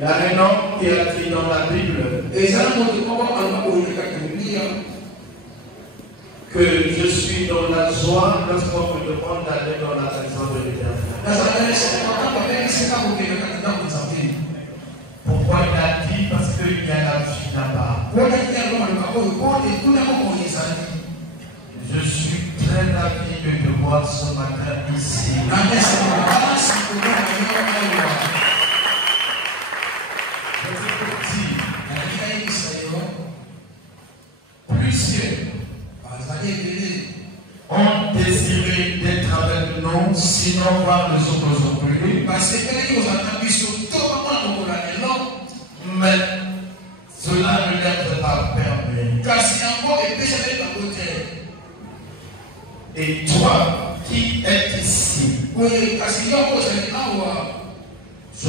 Il y a un homme qui a dit dans la Bible que je suis dans la joie lorsqu'on me demande d'aller dans la maison de l'Éternel. Pourquoi il a dit? Parce qu'il y a la vie là-bas. Je suis très ravi de te voir ce matin ici. Je te dis, plusieurs ont désiré d'être avec nous, sinon voir les autres aujourd'hui. Mais cela ne leur est pas permis. Et toi qui es ici, je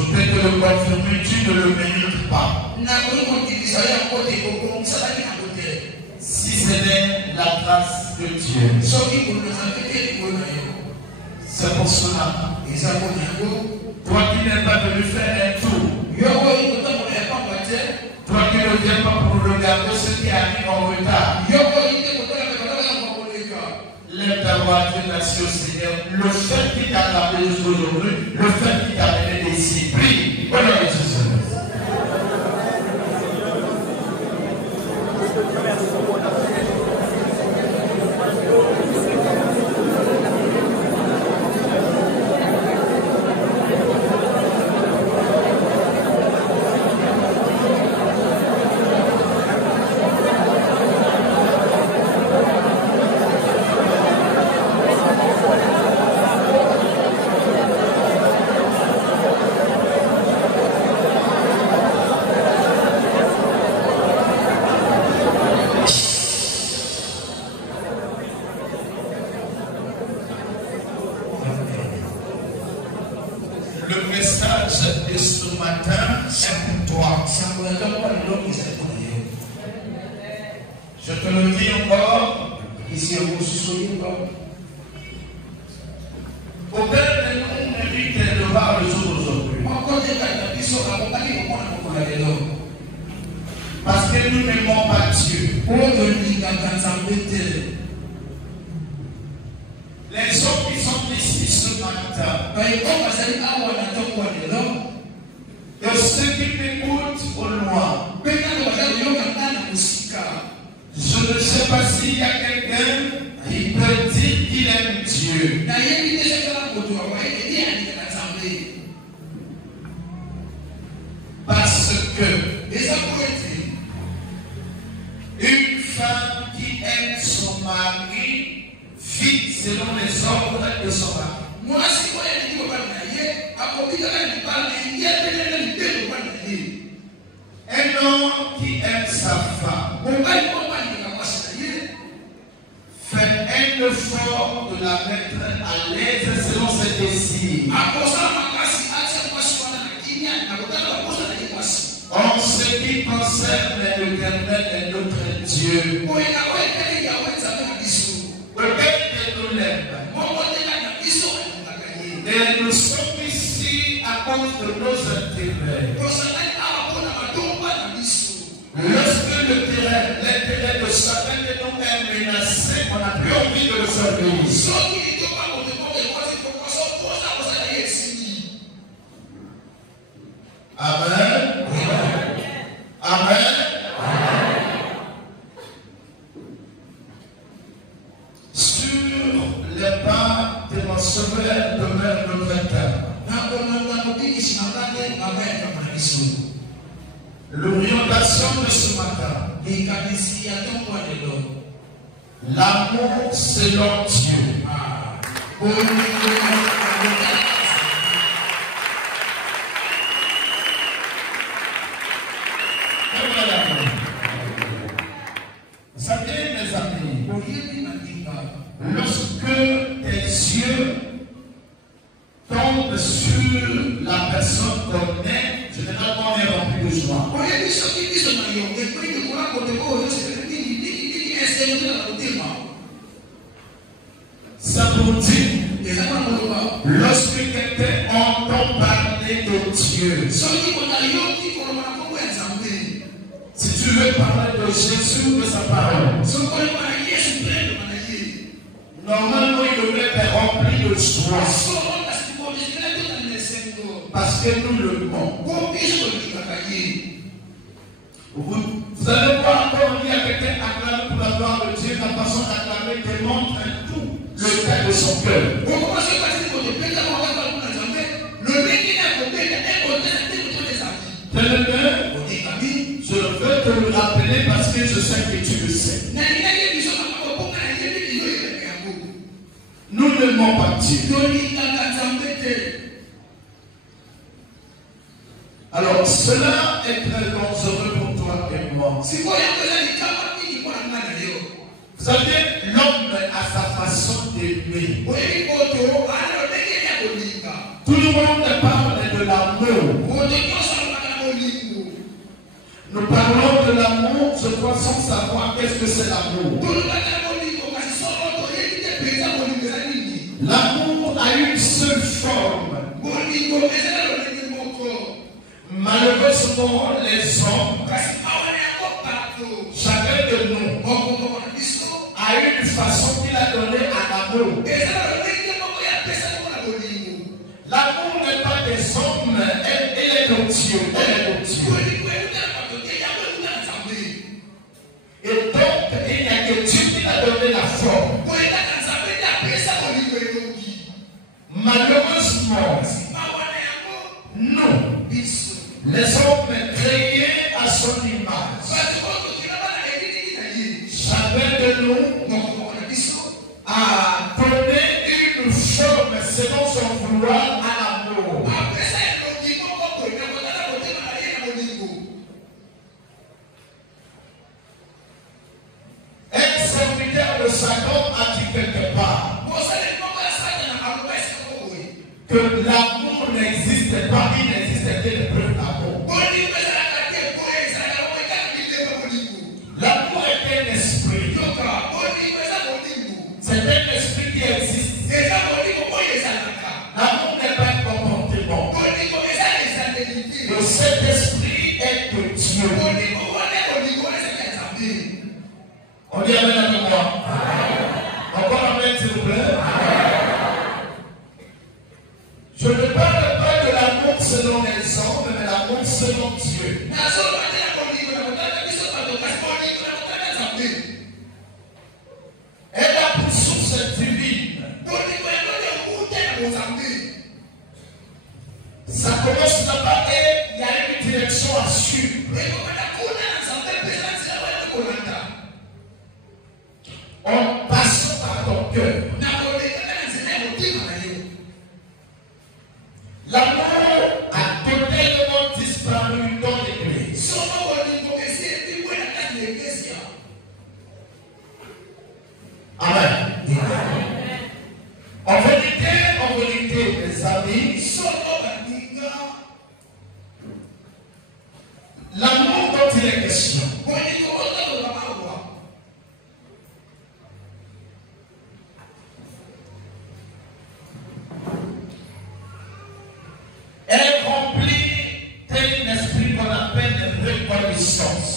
peux te le confirmer, tu ne le mérites pas. Si ce n'est la grâce de Dieu. C'est pour cela. Toi qui n'es pas venu faire un tour. Toi qui ne viens pas pour regarder ce qui arrive en retard. Lève ta voix, Dieu merci au Seigneur. Le fait qui t'a rappelé jusqu'aujourd'hui, le fait qui t'a amené ici, prie. Au nom de Jésus. Je te le dis encore, ici au aucun de nous mérite de voir le jour d'aujourd'hui. Parce que nous n'aimons pas Dieu. Les hommes qui sont ici ce matin, et ceux qui m'écoutent au loin, je ne sais pas s'il y a quelqu'un qui peut dire qu'il aime Dieu. Parce que une femme qui aime son mari vit selon les ordres de son mari. Un homme qui aime sa femme fait un effort de la mettre à l'aise selon ses désirs. En ce qui concerne l'Éternel et notre Dieu, aucun de nous l'aime. Et nous sommes ici à cause de nos intérêts. Lorsque l'intérêt de chacun de nous est menacé, on n'a plus envie de le servir. Amen. Amen. Sur les pas de mon sauveur demeure notre terre. L'orientation de ce matin, l'amour selon Dieu. Vous savez, mes amis, lorsque tes yeux tombent sur la personne qu'on est, généralement on est rempli de joie. Ça vous dit, lorsque quelqu'un entend parler est de Dieu. Si tu veux parler de Jésus ou de sa parole, normalement il devrait être rempli de joie. Parce que nous le demandons. Vous allez voir encore, il y a quelqu'un acclamé pour la gloire de Dieu, la façon d'acclamer démontre tout le cas de son cœur. Je veux te le rappeler parce que je sais que tu le sais. Nous n'aimons pas Dieu. Alors cela est très dangereux pour toi et moi. Vous savez, l'homme a sa façon d'aimer. Tout le monde parle de l'amour. Nous parlons de l'amour, je crois, sans savoir qu'est-ce que c'est l'amour. L'amour a une seule forme. Malheureusement, les hommes, chacun de nous a une façon qu'il a donnée à l'amour. L'amour n'est pas des hommes, elle est de Dieu. Elle est de Dieu. Et donc, il n'y a que Dieu qui a donné la forme. Malheureusement, nous, les hommes créés à son image, chacun de nous a donné une forme selon son vouloir à l'amour. Un serviteur de Satan a dit quelque part que l'amour n'existe pas, il n'existe que le preuve d'amour. L'amour est un esprit. C'est un esprit qui existe. L'amour n'est pas un comportement. Et cet esprit est de Dieu. On dit amen avec moi. Encore amen s'il vous plaît. Je ne parle pas de l'amour selon les hommes, mais l'amour selon Dieu. Elle a pour source divine. Ça commence là-bas et il y a une direction à suivre. En passant par ton cœur. L'amour a totalement disparu dans l'église. Amen. En vérité, les amis, l'amour dont il est question est rempli d'un esprit qu'on appelle reconnaissance.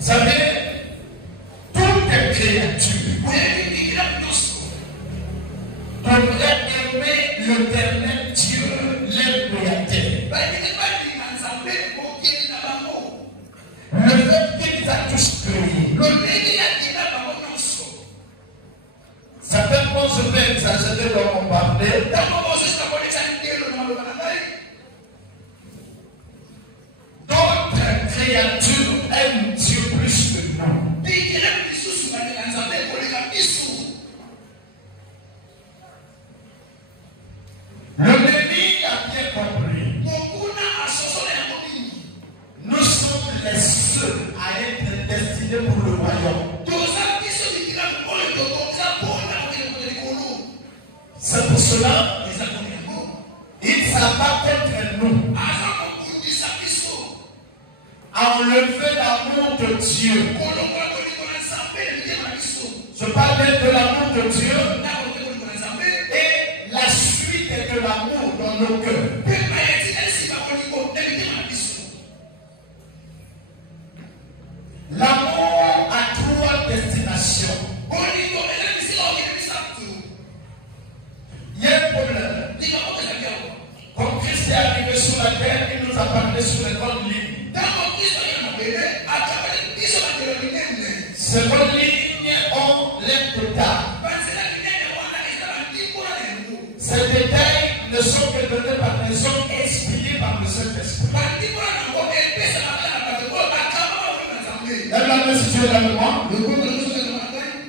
Vous savez, toutes les créatures devraient aimer l'éternel Dieu, leur créateur. Le fait qu'il a tous créé. Certainement, je vais exagérer dans mon parler. D'autres créatures aiment Dieu plus que nous. L'ennemi a bien compris. Nous sommes les seuls à être destinés pour le royaume. C'est pour cela il s'abat contre nous à enlever l'amour de Dieu. Je parle même de l'amour l'amour de Dieu et la suite de l'amour dans nos cœurs. L'amour a trois destinations. Il y a un problème. Quand Christ est arrivé sur la terre, il nous a parlé sur les grandes lignes. Ces grandes lignes ont l'air total. Ces détails ne sont que donnés par les hommes inspirés par le Saint-Esprit. Lève la main si tu es dans le monde.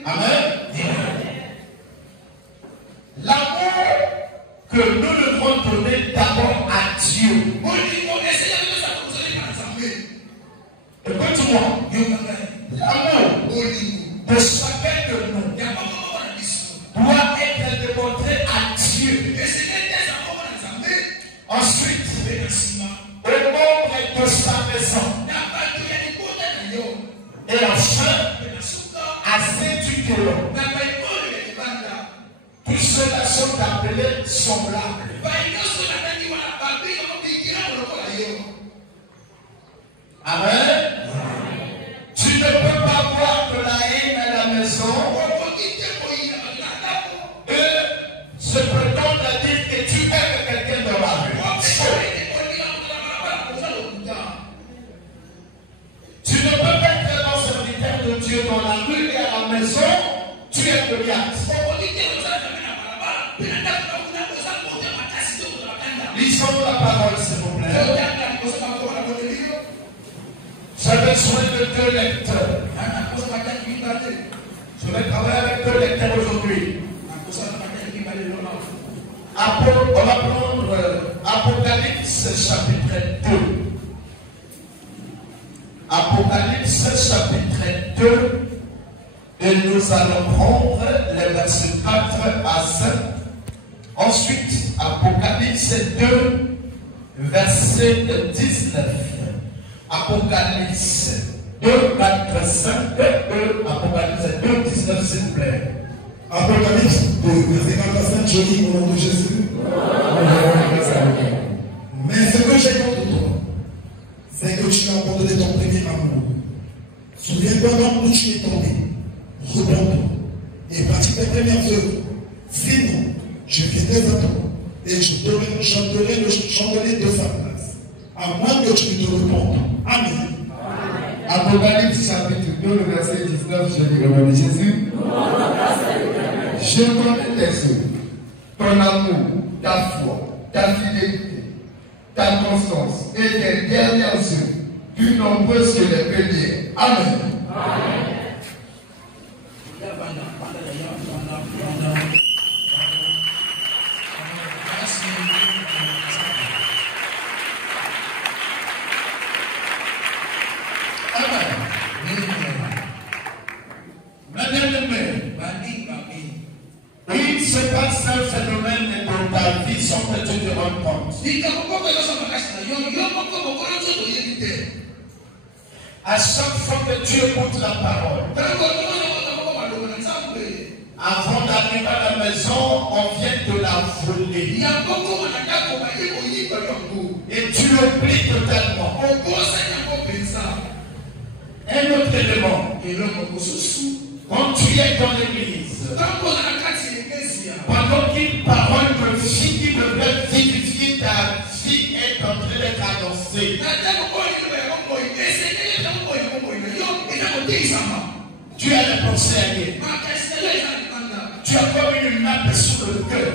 Amen. L'amour que nous devons donner d'abord à Dieu. Écoute-moi. L'amour de chacun de nous doit être démontré à Dieu. Ensuite, au nombre de sa maison. Et enfin, à Saint-Tutelon. Tous ceux-là sont appelés semblables. Amen. Tu ne peux pas voir de la haine à la maison et se prétendre à dire que tu aimes quelqu'un dans la rue. Tu ne peux pas être dans ce serviteur de Dieu dans la rue et à la maison, tu es Goliath. Lisons la parole, s'il vous plaît. J'ai besoin de deux lecteurs. Je vais travailler avec deux lecteurs aujourd'hui. On va prendre Apocalypse chapitre 2. Apocalypse chapitre 2. Et nous allons prendre les versets 4 à 5. Ensuite, Apocalypse 2, verset 19. Apocalypse 2, 4, 5. Apocalypse 2, 19, s'il vous plaît. Apocalypse 2, verset 4 à 5, je lis au nom de Jésus. Mais ce que j'ai contre toi, c'est que tu as abandonné ton premier amour. Souviens-toi donc où tu es tombé. Reprends-toi et pratique tes premières œuvres. Sinon, je viendrai à toi et je chanterai le chandelier de sa place, à moins que tu ne te repentes. Amen. Apocalypse chapitre 2, le verset 19, je dis au nom de Jésus. Je connais tes œuvres, ton amour, ta foi, ta fidélité, ta constance et tes dernières œuvres, plus nombreuses que les premières. Amen. Amen. Il se passe un phénomène dans ta vie sans que tu te rendes compte. À chaque fois que tu écoutes la parole, avant d'arriver à la maison, on vient de la voler. Et tu l'oublies totalement. Un autre élément, quand tu es dans l'église, pendant qu'une parole de vie qui devrait vivifier ta vie est en train d'être annoncée, tu as la pensée ailleurs. Tu as comme une nappe sur le cœur.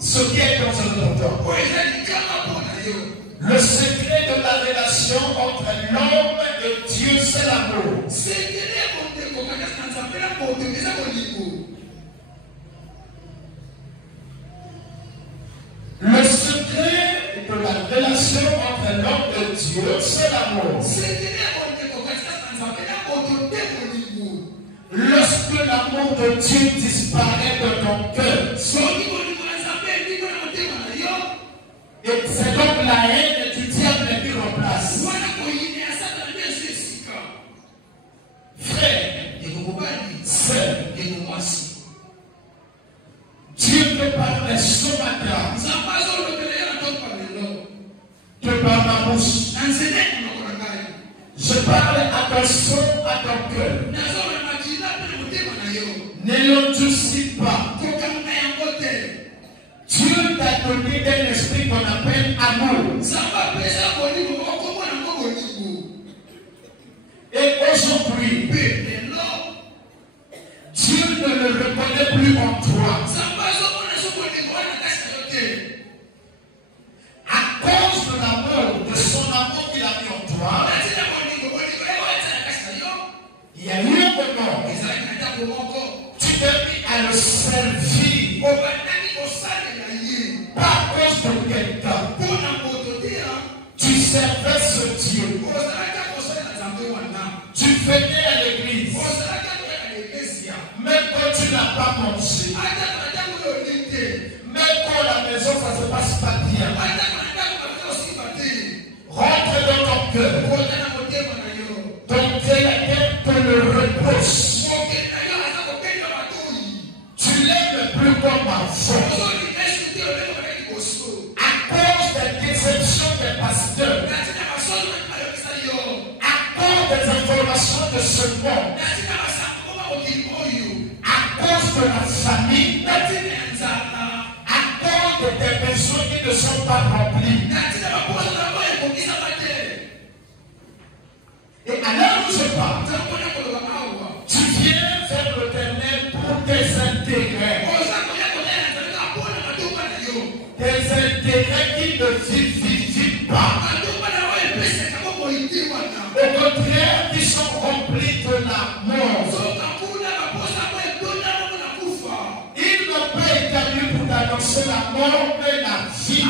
Ce qui est dans un temps. Le secret de la relation entre l'homme et Dieu, c'est l'amour. Le secret de la relation entre l'homme et Dieu, c'est l'amour. Lorsque l'amour de Dieu disparaît de ton cœur, et c'est donc la haine du diable qui remplace. Frère, seul et moi aussi. Dieu te parle ce matin. Que par ma bouche. Je parle à ton son, à ton cœur. Ne l'endurcis pas. Dieu t'a donné un esprit qu'on appelle amour. Et aujourd'hui, Dieu ne le reconnaît plus en toi. À cause de l'amour, de son amour qu'il a mis en toi, il y a eu un moment, tu t'es mis à le servir. Pas à cause de quelqu'un. Tu servais ce Dieu. Tu venais à l'église. Même quand tu n'as pas mangé. Même quand la maison ça se passe pas bien. Rentre dans ton cœur. Ton créateur te le reproche. Tu l'aimes plus comme enfant. À cause des déceptions des pasteurs. À cause des informations de ce monde. À cause de la famille. À cause des besoins qui ne sont pas remplis. Et à l'heure où je parle, tu viens vers l'Éternel pour tes intérêts. Tes intérêts qui ne vivent pas. Au contraire, qui sont remplis de la mort. Ils n'ont pas établi pour t'annoncer la mort, mais la vie.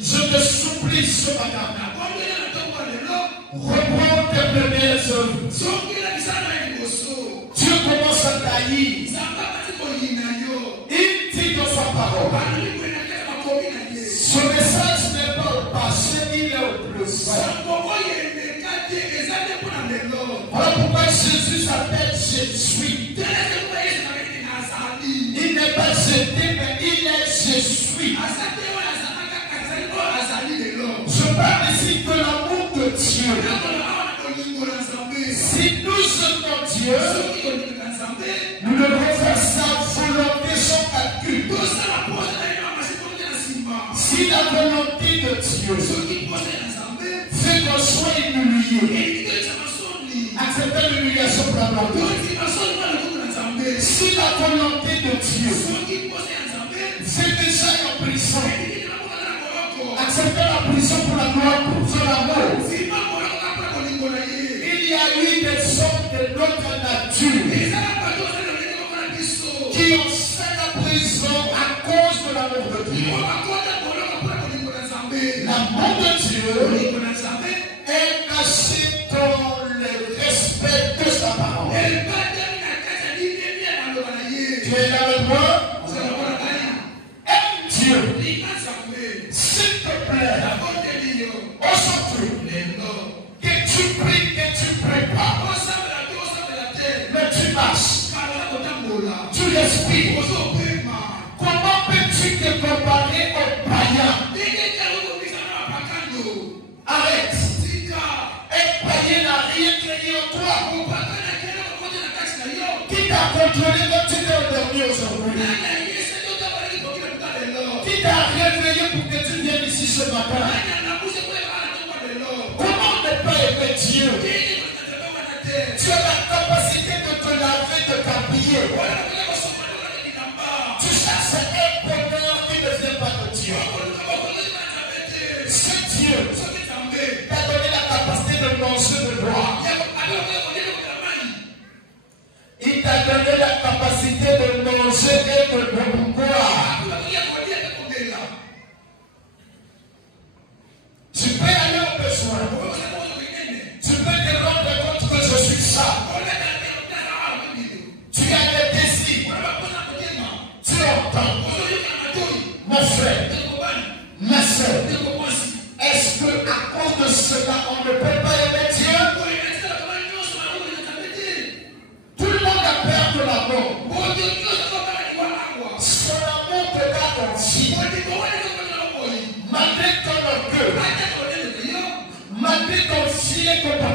Je te supplie ce matin. Reprends tes premières œuvres. Dieu commence à tailler. Il dit dans sa parole. Ce message n'est pas au passé, il est au présent. Voilà pourquoi Jésus s'appelle Jésus. Il n'est pas jeté, mais il est Jésus. Je parle ici de l'amour de Dieu. Si nous aimons Dieu, nous devons faire sa volonté sans calcul. Si la volonté de Dieu fait qu'on soit humilié, accepter l'humiliation pour la volonté. Si la volonté de Dieu fait que j'aille en prison, accepter la prison pour la gloire, pour son amour. Il y a eu des hommes de notre nature qui ont fait la prison à cause de l'amour de Dieu. L'amour de Dieu est caché dans le respect de sa parole. Tu es là avec moi? Aime Dieu. S'il te plaît, aujourd'hui, que tu pries, que tu prépares, mais tu marches, tu respires. Comment peux-tu te comparer aux païens? Arrête. Un païen n'a rien créé en toi. Qui t'a contrôlé quand tu t'es endormi aujourd'hui? Qui t'a réveillé pour que tu viennes ici ce matin? Comment ne pas aimer Dieu? Tu as la capacité de te laver, de t'habiller. Tu cherches un bonheur qui ne vient pas de Dieu. C'est Dieu t'a donné la capacité de manger, de boire. Il t'a donné la capacité de manger et de boire. Tu peux aller au besoin. Tu peux te rendre compte que je suis ça. Tu as des désirs.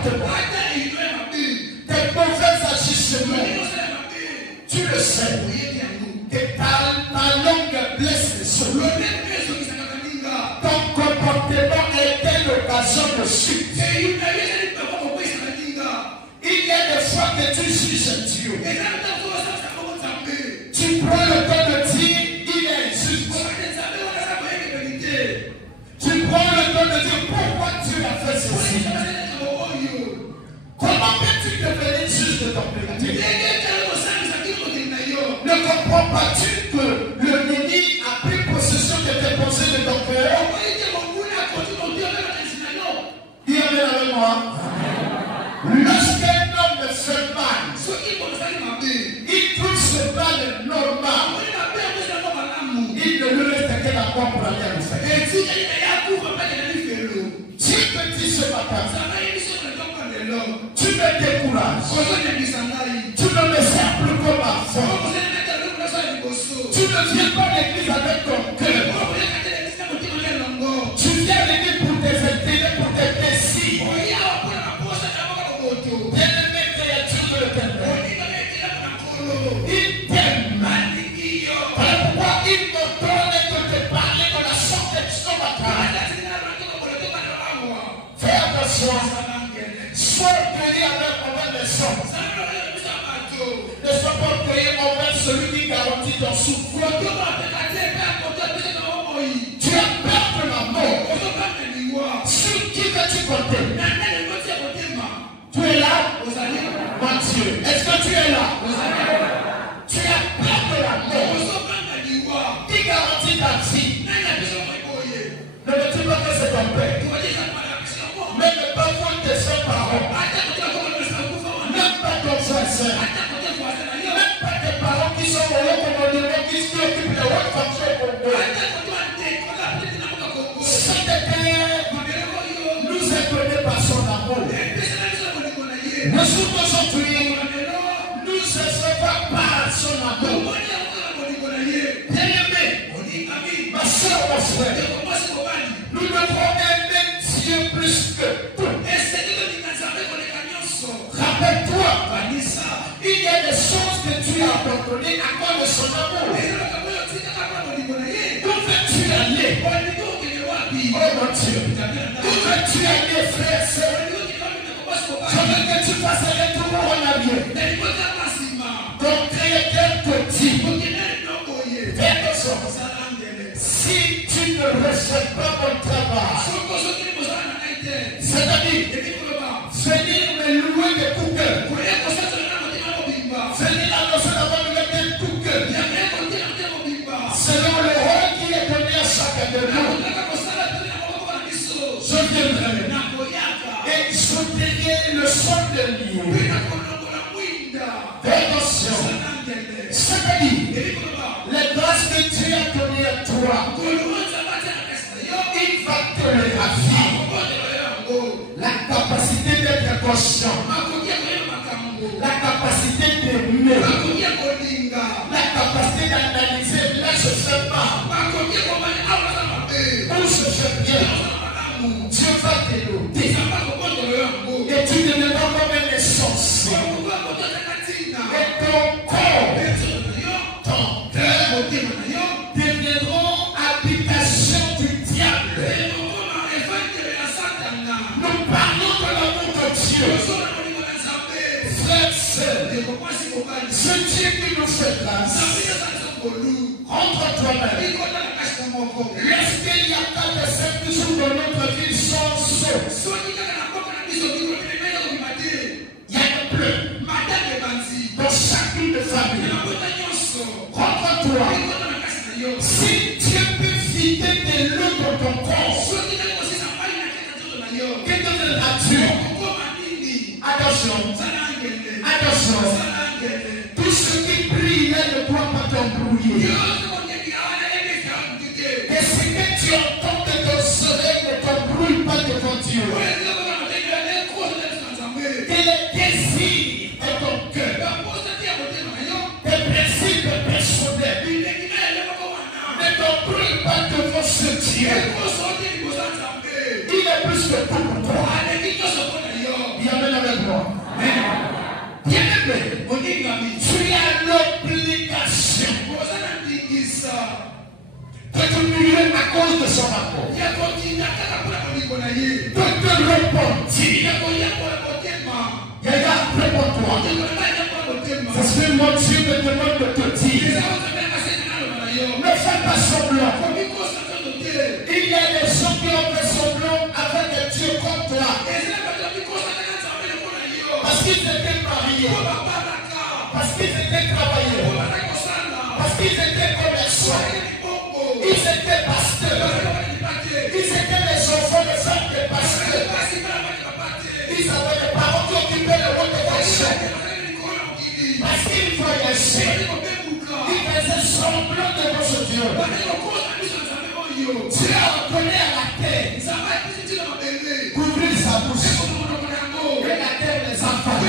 comportements, tes mauvais agissements, tu le sais, que ta langue blesse les autres. Ton comportement était l'occasion de chute. Il y a des fois que tu juges Dieu. Tu prends le temps de dire, il est injuste. Tu prends le temps de dire, pourquoi Dieu a fait ceci? Comment peux-tu devenir juste de ton péché? Ne comprends-tu que le Béni a pris possession de tes pensées de ton cœur? Dis amen avec moi. Lorsqu'un homme fait mal, il trouve ce mal normal. Il ne lui reste que la croix pour aller à l'enfer. Dieu te dit ce matin, tu me décourages. Tu ne me sers plus comme enfant. Tu ne viens pas à l'église avec ton cœur. Tu viens à l'église pour tes intérêts, pour tes plaisirs. Bien-aimé créature de l'Éternel, il t'aime. Voilà pourquoi il me donne de te parler de la sorte de son matin. Fais attention. Sois orgueilleux envers les hommes. Ne sois pas orgueilleux envers celui qui garantit ton souffle. Tu as peur de la mort. Sur qui veux-tu compter? Tu es là? Mon Dieu, est-ce que tu es là? Tu as peur de la mort. Qui garantit ta vie? Ne me dis pas que c'est ton père. Mais ne pas voir tes seuls parents. Même pas ton frère. Même pas tes parents qui sont au haut commandement, qui s'occupent de votre fonction au Congo. Saint-Éternel nous est donné par son amour. Nous sommes aujourd'hui, nous recevons par son amour. Bien-aimé, ma soeur, mon frère, nous devons aimer Dieu plus que tout. Rappelle-toi, il y a des choses que tu as abandonnées à cause de son amour. Où veux-tu aller? Oh mon Dieu, où veux-tu aller, frère et sœur? Je veux que tu fasses un retour en arrière. Ton Créateur te dit, fais attention, si tu ne reçois pas mon travail, c'est-à-dire venir me louer de tout cœur, venir annoncer la bonne nouvelle de tout cœur, selon le rôle qui est donné à chacun de nous, je viendrai et je dirai le son de lui. Fais attention, c'est-à-dire les grâces que Dieu a données à toi, il va te les ravir. La capacité d'être conscient, la capacité d'aimer, la capacité d'analyser, là je fais pas, où je fais bien. Dieu va te noter et tu deviendras comme un essence. Et ton corps, ton cœur deviendront habitation du diable. Nous parlons de l'amour de Dieu. Frères, sœurs, ce Dieu qui nous fait grâce, rentre toi-même. Lorsqu'il y a pas de celles toujours dans notre vie sans saut, il y a des bleus dans chacune de famille. Rentre-toi. Si Dieu peut vider de l'eau dans ton corps, que deviendras-tu? Attention, attention. Tout ce qui brille ne doit pas t'embrouiller. Et ce que tu entends de tes oreilles ne t'embrouille pas devant Dieu. Que les désirs de ton cœur, tes principes personnels, ne t'embrouillent pas devant ce Dieu. Il est plus que tout pour toi. bien-aimé, tu as l'obligation de t'humilier à cause de son amour, de te repentir. Regarde, réponds-toi. Parce que mon Dieu me demande de te dire, ne fais pas semblant. Il y a des gens qui ont fait semblant avec des dieux comme toi. Parce qu'ils étaient mariés. Parce qu'ils étaient travailleurs. Parce qu'ils étaient commerçants. Ils étaient pasteurs. Ils étaient les enfants des femmes des pasteurs. Ils avaient des parents qui occupaient le rôle de fonction. Parce qu'ils voyageaient. Ils faisaient semblant devant ce Dieu. Dieu a ordonné à la terre d'ouvrir sa bouche et la terre les enfants.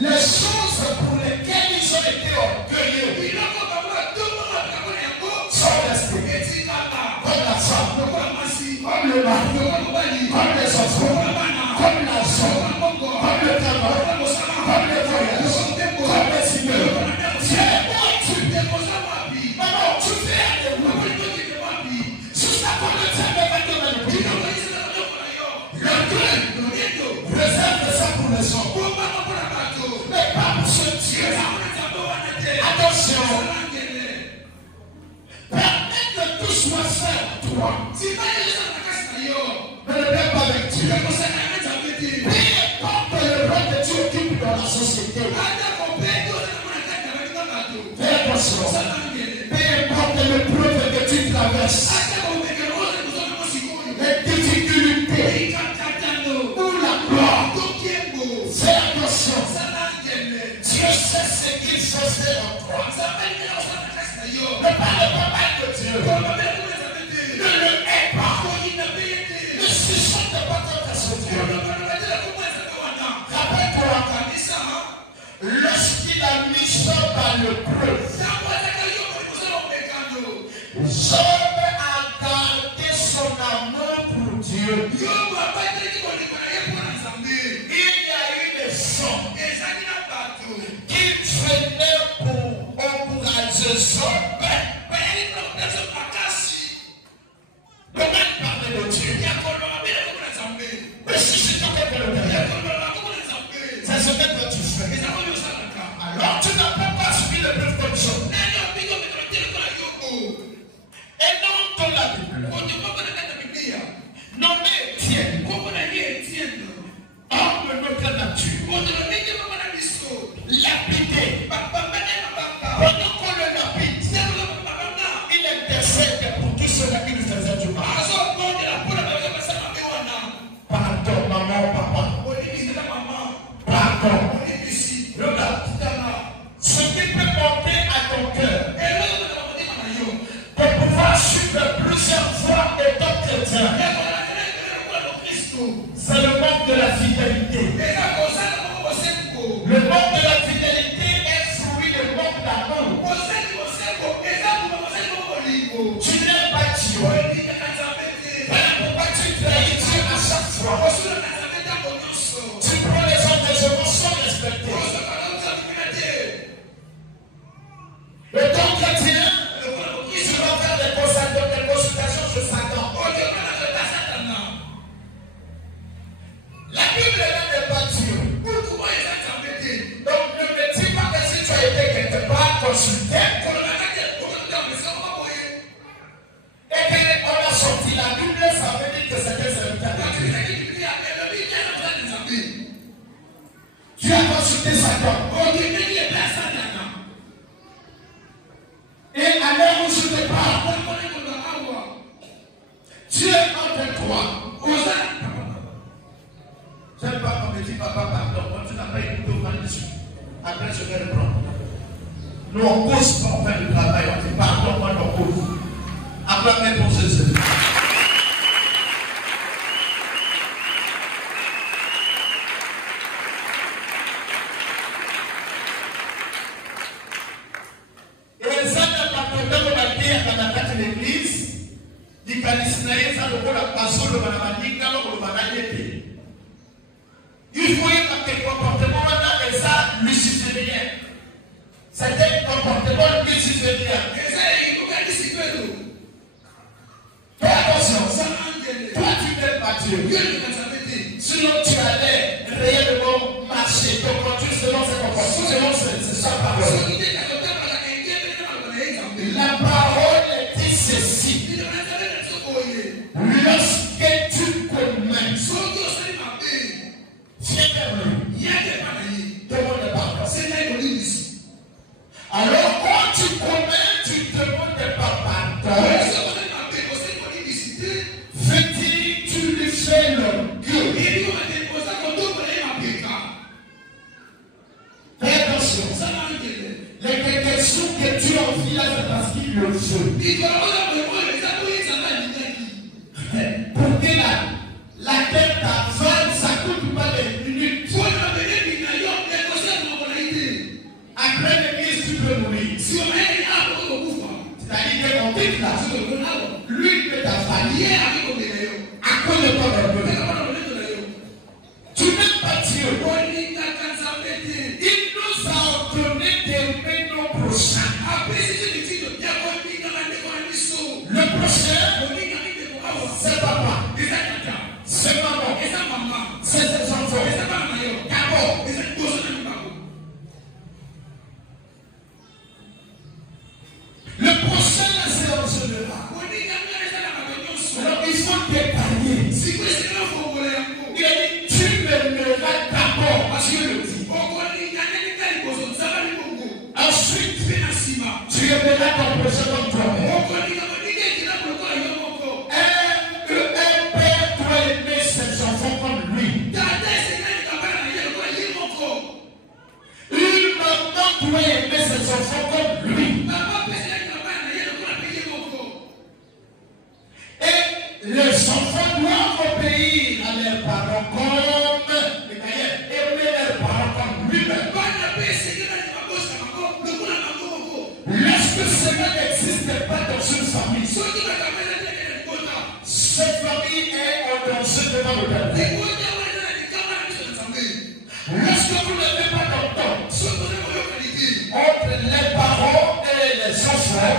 Les choses pour lesquelles ils ont été orgueilleux sont restées. Comme la femme, comme le mari, comme les enfants, comme l'argent, comme le travail, comme le voyage, comme les immeubles. Dieu est bon. Maman, tu fais à des mots. Jusqu'à quand le Dieu va te manipuler. Le réserve ça pour les hommes. Mais pas pour ce Dieu-là. Attention. Permets que tout soit fait en toi. Ne le perds pas avec Dieu. Peu importe le rôle que tu occupes dans la société. Fais attention. Peu importe le preuve que tu traverses. Les difficultés. Ou la gloire. Fais attention. Dieu sait ce qu'il faisait en toi. Ne parle pas mal de Dieu. Ne le hais pas. Ne chuchote pas contre ce Dieu. Rappelle-toi, lorsqu'il a mis Job à l'épreuve, Job a gardé son amour pour Dieu. Il y a eu des gens qui venaient pour encourager Job. Le même parlait de Dieu. Mais si c'est toi qui le derrière, c'est ce que tu fais. Alors tu n'as pas suivi le même comme Job. Et non dans la Bible. Nommé Étienne. Homme de notre nature. Lapidé. Pendant qu'on le lapide, il intercède pour tous ceux qui lui faisaient du mal. Pardon, maman, papa. Pardon. Regarde. Ce qui peut monter à ton cœur pour pouvoir suivre plusieurs fois et d'autres chrétiens, c'est le manque de la fidélité. Le manque de la fidélité est fruit du manque d'amour. Tu n'aimes pas Dieu. Voilà pourquoi tu trahis Dieu à chaque fois. Tu prends les autres des gens sans respecter. Et ton chrétien, tu vas faire des consultations sur Satan. La Bible n'est pas Dieu. Donc ne me dis pas que si tu as été quelque part consulté, et qu'on a sorti la Bible, ça veut dire que c'était serviteur de Dieu. Tu as consulté Satan. Et à l'heure où je te parle, Dieu est entre toi. J'aime pas qu'on me dit papa pardon. Quand tu n'as pas écouté au mal dessus, après je vais le prendre. Nous on cause pas, on fait le travail, on dit pardon, moi on cause. Après même pour ce Seigneur. Et ça n'a pas compté pour la terre dans la tête de l'église. Il y a des Israéliens, ça le la passion de la manique, alors le bananier. Il faut y avoir des comportements, fais rien. Fais attention. Toi, tu n'aimes pas Dieu. Sinon, tu allais réellement marcher, te conduire selon ses comportements, selon sa parole. La parole dit ceci. Lorsque tu commets, viens vers lui. Demande le pardon. Alors, quand tu commets, tu demandes pas pardon. Veux-dire, tu lui fais le gueux. Fais attention. Les questions que tu envies là, c'est parce qu'il le veut. Pour que la terre t'avale, ça ne coûte pas des minutes. Après l'église, tu peux mourir. C'est-à-dire que mon père là, lui peut t'avaler à cause de ton orgueil. Tu n'aimes pas Dieu. Il nous a ordonné d'aimer nos prochains. Le prochain, c'est papa, c'est maman, c'est ses enfants. D'abord, le prochain, c'est en général. Alors, il faut détailler. Il a dit, tu m'aimeras d'abord. Dieu le dit. Ensuite, tu aimeras ton prochain comme toi-même. Un père doit aimer ses enfants comme lui. Une maman doit aimer ses enfants comme lui. Et les enfants doivent obéir à leurs parents comme aimer leurs parents comme lui-même. Lorsque cela n'existe pas dans une famille, cette famille est en danger devant le Père. Lorsque vous n'avez pas d'entente entre les parents et les enfants,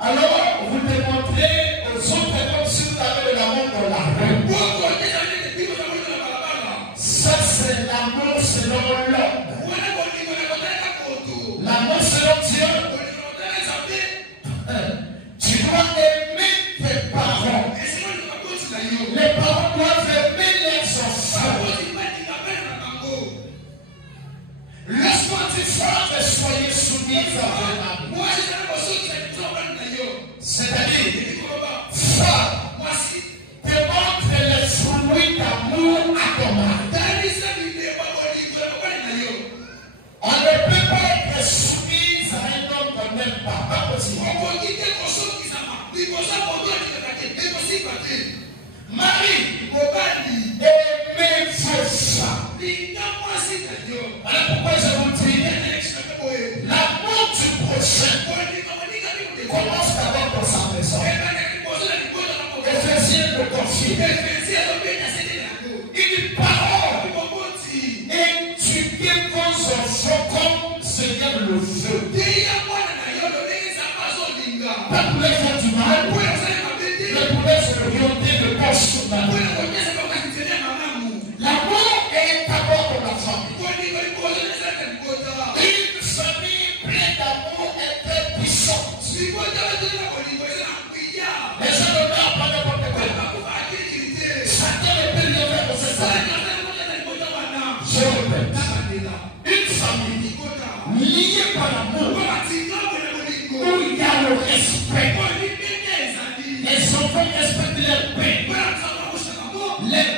alors vous démontrez aux autres comme si vous avez de l'amour dans la rue. Ça, c'est l'amour selon l'homme. L'amour selon Dieu, tu dois aimer tes parents. Les parents doivent aimer leurs enfants. Lorsqu'on dit frère, soyez soumis à vous. C'est-à-dire, frère, démontre les fruits d'amour à ton mari. On ne peut pas être soumis à un homme qu'on n'aime pas. Pas possible. Marie, aimez vos femmes. Voilà pourquoi je vous dis, l'amour du prochain commence d'abord dans sa maison. Éphésiens le confie. Il dit parole. Éduquez vos enfants comme Seigneur le veut. Pas pour les faire du mal, mais pour les orienter de gauche sur la main. L'amour est d'abord dans la famille. Une famille pleine d'amour est très puissante. Les gens ne meurent pas n'importe quoi. Chacun ne peut rien faire pour ses familles. Je répète, une famille liée par l'amour, où il y a le respect. Les enfants respectent leur père. Les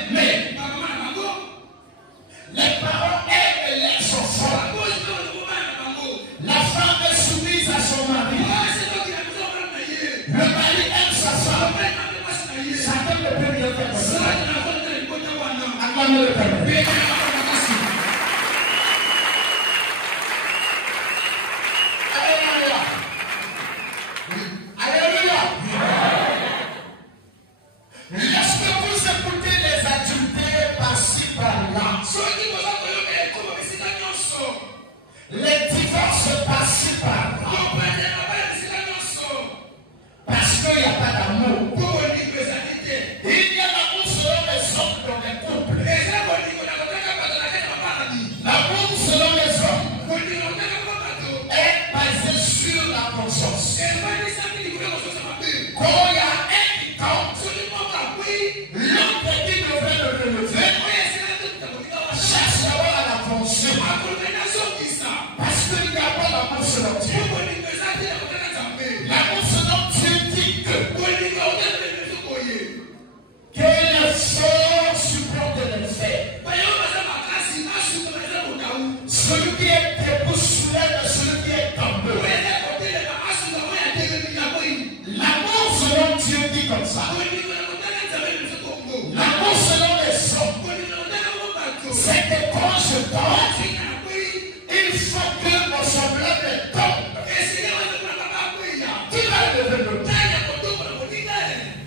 ce temps, il faut que mon semblable tombe. Qui va lever le temps?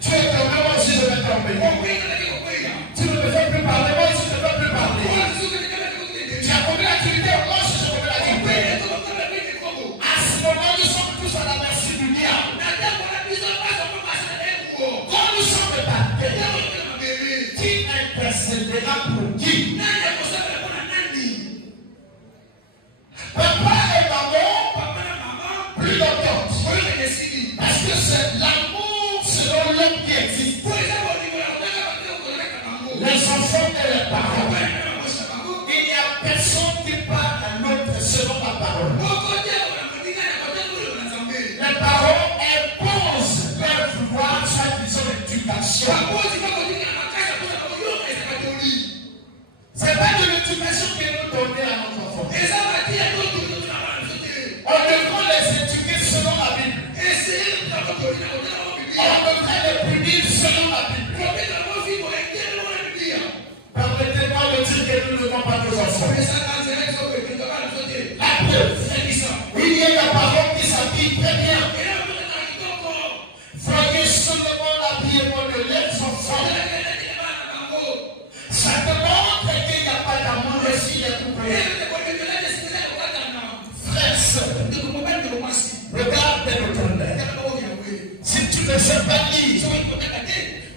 Tu es tombé, moi aussi je vais tomber. Tu ne me fais plus parler, moi aussi je ne peux plus parler. Tu as commis l'activité, moi aussi je commets l'activité. À ce moment, nous sommes tous à la merci du diable. Quand nous sommes battus, qui intercédera pour qui? Papa et maman, plus longtemps. Parce que c'est l'amour selon l'homme qui existe. Les enfants et les parents. Il n'y a personne qui parle à l'autre selon la parole. Les parents imposent leur pouvoir, soit disant l'éducation. C'est pas de l'éducation que nous donnons à notre enfant. On devrait les éduquer selon la Bible. On devrait les punir selon la Bible. Permettez-moi de dire que nous ne devons pas nos enfants. La preuve, il y a la parole qui s'habille très bien. Voyez seulement l'habillement de leurs enfants. Ça demande qu'il n'y a pas d'amour ici, les couples. Frères, sœurs, regarde notre mère. Si tu ne sais pas lire,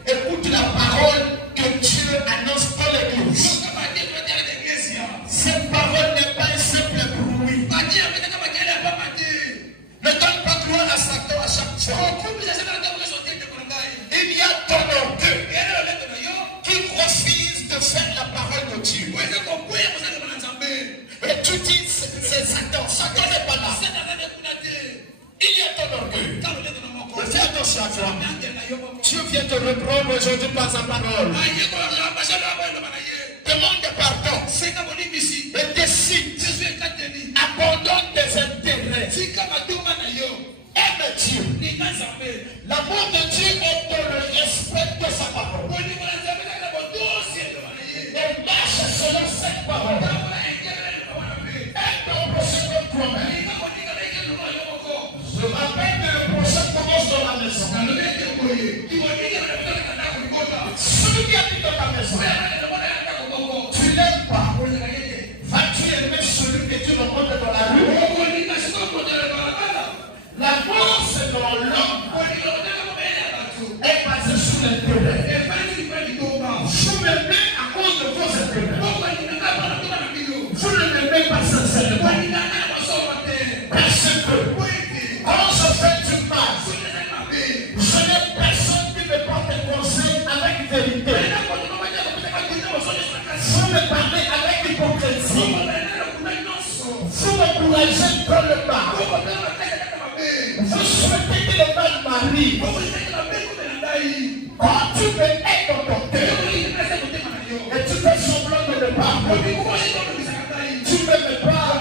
écoute la parole que Dieu annonce dans l'église. Cette parole n'est pas un simple bruit. Ne donne pas gloire à Satan à chaque fois. Il y a ton orgueil qui refuse de faire la parole de Dieu. Et tu dis, c'est Satan. Satan n'est pas là. Il y a ton orgueil. Fais attention à toi. Dieu vient te reprendre aujourd'hui par sa parole. Demande pardon. Et décide. Abandonne tes intérêts. Aime Dieu. L'amour de Dieu est dans le respect de sa parole. Et marche selon cette parole. Aide ton prochain comme toi-même. Je rappelle que le prochain commence dans la maison. Celui qui habite dans ta maison, tu n'aimes pas. Vas-tu aimer celui que tu rencontres dans la rue? L'amour, c'est dans l'homme. Est basé sur l'intérêt. Vous m'aimez à cause de vos intérêts. Vous ne m'aimez pas sincèrement. Parce que quand je fais du mal, je n'ai personne qui me porte conseil avec vérité. Vous me parlez avec hypocrisie. Vous m'encouragez dans le mal. Vous souhaitez que le mal m'arrive. Quand tu me hais dans ton cœur et tu fais semblant de ne pas aimer, tu ne m'aimes pas.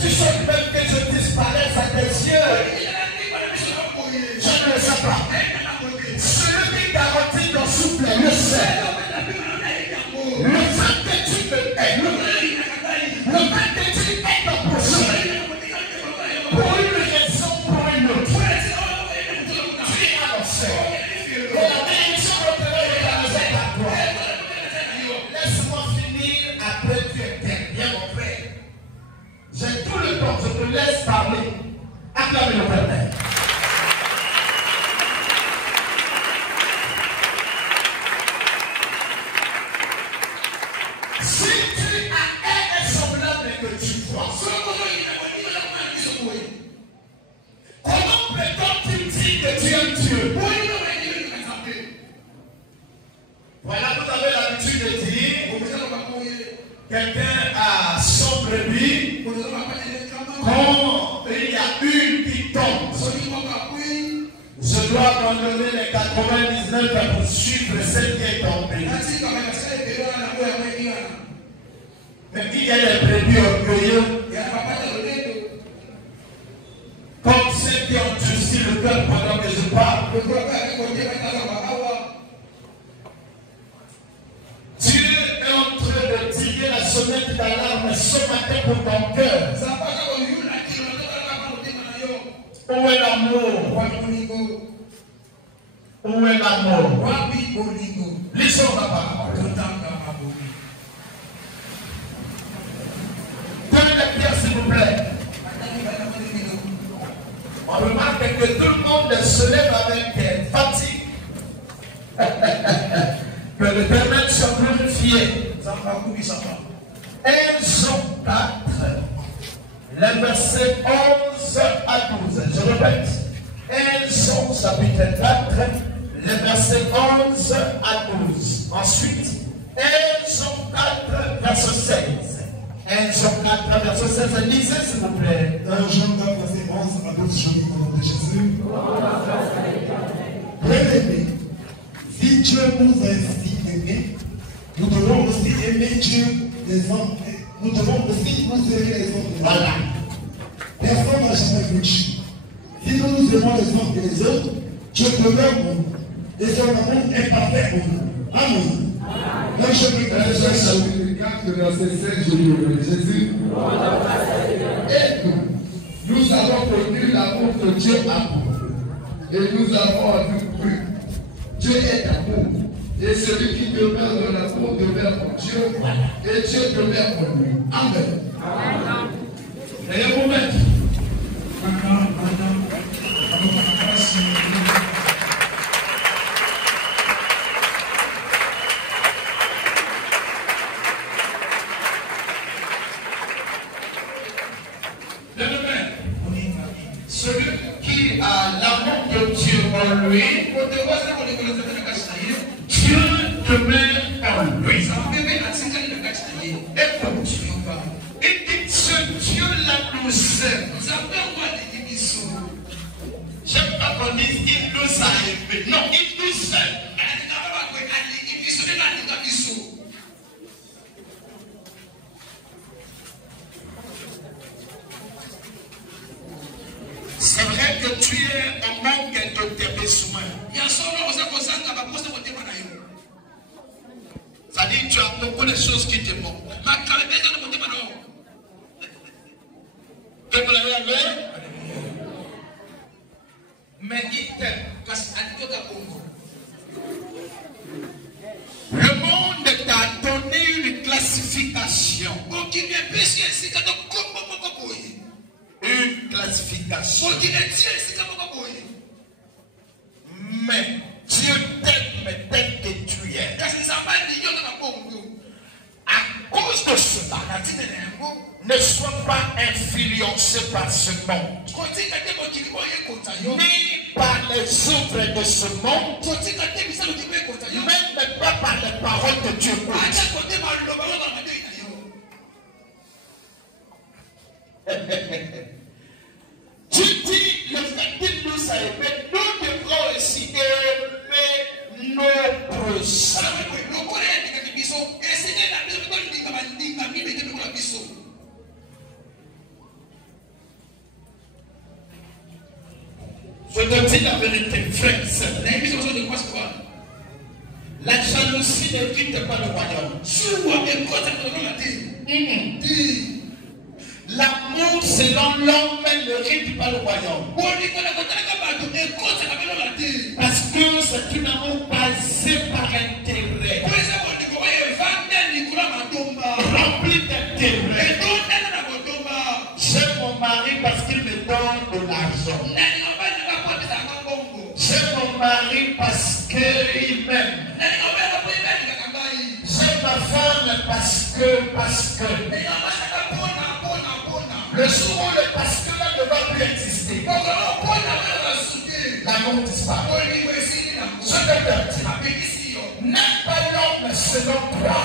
Tu sais même que je disparaisse à tes yeux. Je ne le sais pas. Celui qui garantit ton souffle le sait. Le fait que tu me hais, le fait que tu hais ton prochain, pour une raison, pour une autre, tu es annoncé. Et la bénédiction retenue de la miséricorde. Laisse-moi finir, après tu interviens, mon frère. J'ai tout le temps, je te laisse parler. Acclamez le Père. Si tu as un semblable que tu vois, comment peut-on-il dire que tu aimes Dieu? Voilà, vous avez l'habitude de dire, quelqu'un a son brebis, quand il y a une qui tombe, je dois abandonner les 99 pour suivre celle qui est tombée. Mais il y a les brebis orgueilleux, comme ceux qui ont durci le cœur pendant que je parle. Dieu est en train de tirer la sonnette d'alarme ce matin pour ton cœur. Où est l'amour? Où est l'amour? Lisons la parole. Prenez la pierre s'il vous plaît. On remarque que tout le monde se lève avec fatigue. Que l'Éternel soit glorifié. Jean 4, les versets 11 à 12. Je répète. Jean chapitre 4, les versets 11 à 12. Ensuite, Jean 4, verset 16. Jean 4, verset 16. Lisez s'il vous plaît. Jean 4, verset 11 à 12. Jean au nom de Jésus. Bien-aimés, si Dieu nous a ainsi aimés, nous devons aussi aimer Dieu les hommes. Nous devons aussi nous aimer les hommes. Voilà. Personne n'a jamais vu Dieu. Si nous nous aimons les uns et les autres, Dieu demeure pour nous. Et son amour est parfait pour nous. Amen. Dans chapitre 4, verset 16, je lis au nom de Jésus. Et nous avons connu l'amour que Dieu a pour nous. Et nous avons cru. Dieu est amour. Et celui qui demeure dans l'amour demeure pour Dieu. Et Dieu demeure pour lui. Amen. Et un moment. Celui qui a l'amour de Dieu en lui, Dieu demeure en lui. Écoute, il dit que Dieu la nous aime. J'aime pas qu'on dise il nous a aimés. Non, il nous aime. C'est vrai que tu es en manque de tes besoins. C'est-à-dire que tu as beaucoup de choses qui te manquent. Mais il t'aime. Le monde t'a donné une classification. Une classification. Mais Dieu t'aime tel que tu es. À cause de cela, ne sois pas influencé par ce monde, ni par les œuvres de ce monde, même pas par les paroles que Dieu Dieu dit, le fait qu'il nous a aimés, nous devrons aussi aimer nos prochains. Je te dis la vérité, frère. La jalousie ne quitte pas le royaume. L'amour selon l'homme ne quitte pas le royaume. Parce que c'est un amour basé par intérêt. Rempli d'intérêt. J'aime mon mari parce qu'il me donne de l'argent. J'aime mon mari parce qu'il m'aime. J'aime ma femme parce que. Le jour où le parce que là ne va plus exister, l'amour disparaît. Je t'avertis, n'aime pas l'homme selon toi.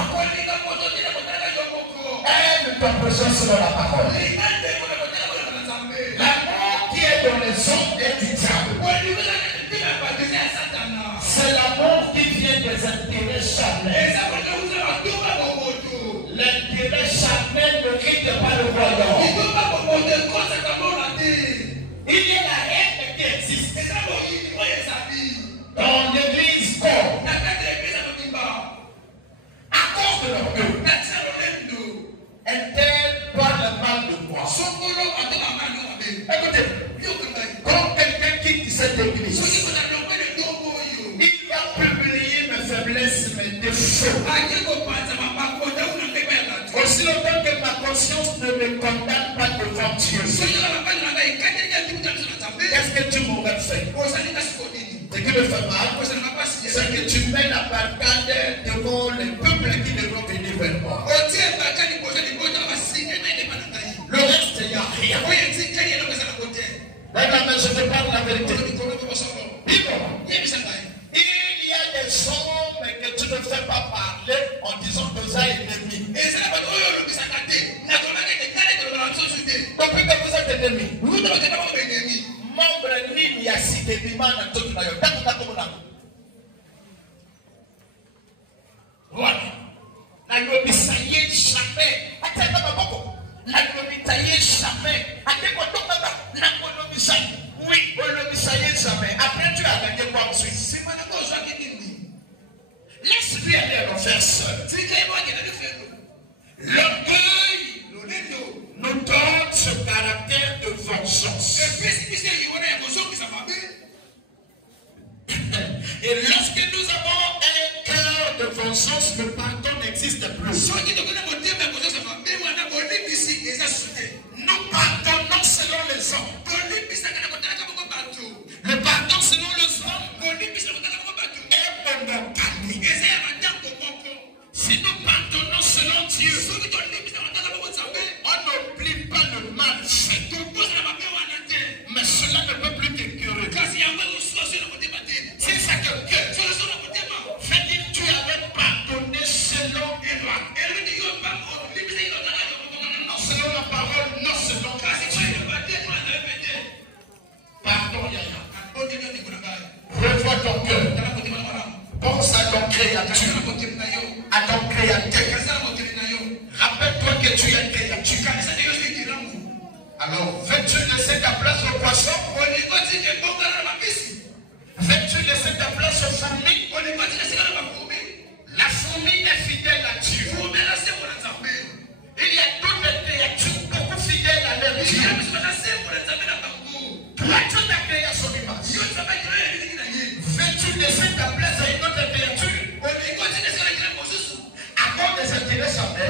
Aime ton prochain selon la parole. L'amour qui est dans les hommes est du diable. C'est l'amour qui vient des intérêts charnels. L'intérêt charnel ne quitte pas le royaume. Il y a la haine qui existe dans l'église corps à cause de l'orgueil. faux. Aussi longtemps que ma conscience ne me condamne pas devant Dieu. Qu'est-ce que tu m'aurais fait? Ce qui me fait mal, c'est que tu mets la barricade devant les peuples qui devront venir vers moi. Le reste, il n'y a rien. Maintenant, je te parle la vérité. Dis-moi, il y a des hommes que tu ne fais pas parler en disant que ça est ennemi. Depuis que vous êtes ennemis, membre nini ya cité bimana tout na yo takuta komona. Voilà. La lobisa ye jamais. Atenda baboko. La lobisa ye jamais. Ateko tokaka na lobisa. Oui, lobisa ye jamais. Après tu as gagné quoi ensuite? C'est pas d'accord ça qui dit. Laisse-lui aller à l'enfer seul. L'orgueil nous donne ce caractère de vengeance. Et lorsque nous avons un cœur de vengeance, le pardon n'existe plus. Nous pardonnons selon les hommes. Le pardon selon les hommes est momentané. Si nous pardonnons selon Dieu, on n'oublie pas le mal fait. Mais cela ne peut plus t'écœurer. C'est ça que fait-il tu avais pardonné selon Éloin. Non selon la parole, non selon la pardon, Yaya. Revois ton cœur. Pense à ton créateur. À ton créateur. Rappelle-toi que tu es créature. Alors, veux-tu laisser ta place au poisson? Veux-tu laisser ta place aux fourmis? La fourmi est fidèle à Dieu. Il y a d'autres créatures beaucoup fidèles à leur Dieu. Toi, tu t'as créé à son image. Veux-tu laisser ta place à une autre créature? À cause des intérêts chantés,